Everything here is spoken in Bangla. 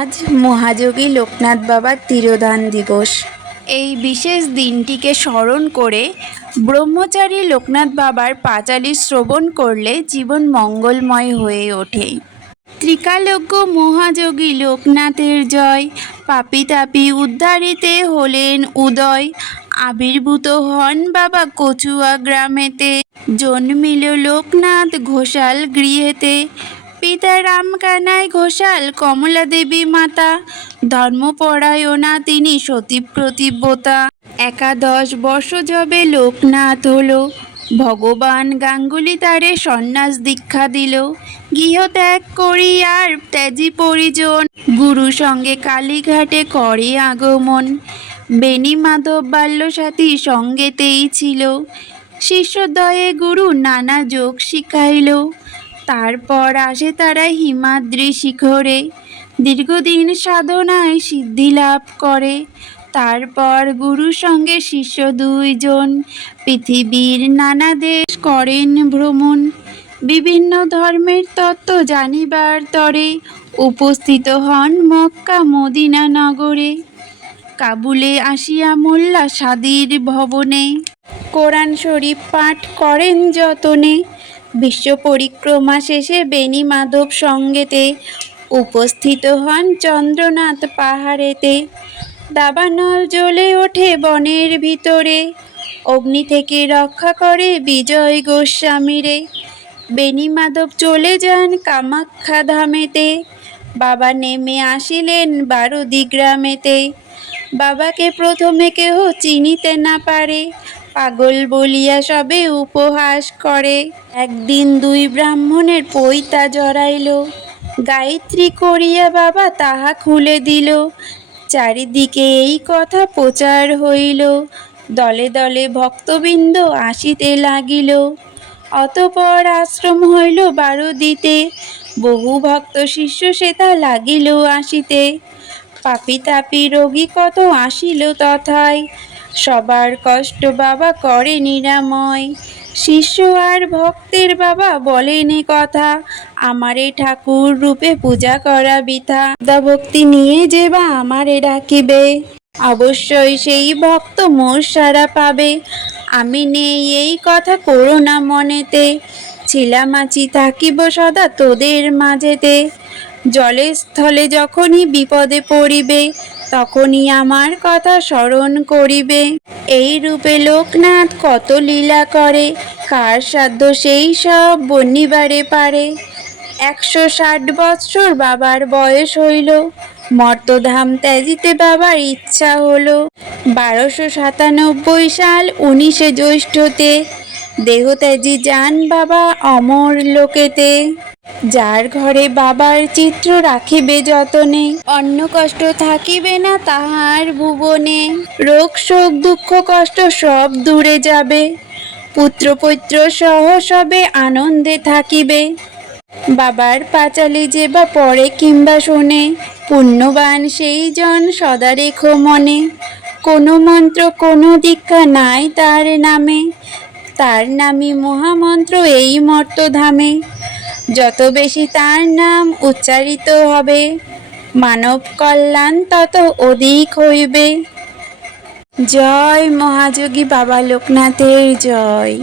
আজ মহাযোগী লোকনাথ বাবার তিরোধান দিবস। এই বিশেষ দিনটিকে স্মরণ করে ব্রহ্মচারী লোকনাথ বাবার পাঁচালী শ্রবণ করলে জীবন মঙ্গলময় হয়ে ওঠে। ত্রিকালজ্ঞ মহাযোগী লোকনাথের জয়, পাপী তাপী উদ্ধারিতে হলেন উদয়। আবির্ভূত হন বাবা কচুয়া গ্রামেতে, জন্মিল লোকনাথ ঘোষাল গৃহেতে। পিতা রামকানাই ঘোষাল, কমলা দেবী মাতা, ধর্মপরায়ণা তিনি সতী প্রতিব্রতা। 11 বর্ষ যবে লোকনাথ হলো, ভগবান গাঙ্গুলি তারে সন্ন্যাস দীক্ষা দিল। গৃহত্যাগ করি আর ত্যাজি পরিজন, গুরু সঙ্গে কালীঘাটে করে আগমন। বেণী মাধব বাল্যসাথী সঙ্গেতেই ছিল, শিষ্যদ্বয়ে গুরু নানা যোগ শিখাইল। তারপর আসে তারা হিমাদ্রি শিখরে, দীর্ঘদিন সাধনায় সিদ্ধি লাভ করে। তারপর গুরুর সঙ্গে শিষ্য 2 জন, পৃথিবীর নানা দেশ করেন ভ্রমণ। বিভিন্ন ধর্মের তত্ত্ব জানিবার তরে, উপস্থিত হন মক্কা মদিনা নগরে। কাবুলে আসিয়া মোল্লা সাদির ভবনে, কোরআন শরীফ পাঠ করেন যতনে। বিশ্ব পরিক্রমা শেষে বেণী মাধব সঙ্গেতে, উপস্থিত হন চন্দ্রনাথ পাহাড়েতে। দাবানল জ্বলে ওঠে বনের ভিতরে, অগ্নি থেকে রক্ষা করে বিজয় গোস্বামীরে। বেণী মাধব চলে যান কামাখ্যা ধামেতে, বাবা নেমে আসিলেন বারুদি গ্রামেতে। বাবাকে প্রথমে কেহ চিনিতে না পারে, পাগল বলিয়া সবে উপহাস করে। একদিন 2 ব্রাহ্মণের পৈতা জড়াইল, গায়ত্রী করিয়া বাবা তাহা খুলে দিল। চারিদিকে এই কথা প্রচার হইল, দলে দলে ভক্তবৃন্দ আসিতে লাগিল। অতঃপর আশ্রম হইল বারুদিতে, বহু ভক্ত শিষ্য সেথা লাগিল আসিতে। পাপী তাপী রোগী কত আসিল তথায়, সবার কষ্ট বাবা করে নিরাময়। শিষ্য আর ভক্তের বাবা বলেন কথা, আমারে ঠাকুর রূপে পূজা করা বৃথা। ভক্তি নিয়ে যে বা আমারে ডাকিবে, অবশ্যই সেই ভক্ত মোর সাড়া পাবে। আমি নেই এই কথা করো না মনেতে, ছিলাম আছি থাকিব সদা তোদের মাঝেতে। জলে স্থলে যখনই বিপদে পড়িবে, তখনই আমার কথা স্মরণ করিবে। এই রূপে লোকনাথ কত লীলা করে, কার সাধ্য সেই সব বর্ণিবারে পারে। 160 বৎসর বাবার বয়স হইল, মর্তধাম ত্যাজিতে বাবার ইচ্ছা হলো। 1297 সাল 19 জ্যৈষ্ঠতে, দেহত্যাজি যান বাবা অমর লোকেতে। যার ঘরে বাবার চিত্র রাখিবে যতনে, অন্য কষ্ট থাকিবে না তাহার ভুবনে। রোগ শোক দুঃখ কষ্ট সব দূরে যাবে, পুত্র পৌত্র সহ সবে আনন্দে থাকিবে। বাবার পাঁচালী যে বা পড়ে কিংবা শোনে, পুণ্যবান সেই জন সদা রেখো মনে। কোনো মন্ত্র কোনো দীক্ষা নাই তার নামে, তার নামই মহামন্ত্র এই মর্তধামে। যত বেশি তার নাম উচ্চারিত হবে, মানব কল্যাণ তত অধিক হইবে। জয় মহাযোগী বাবা লোকনাথের জয়।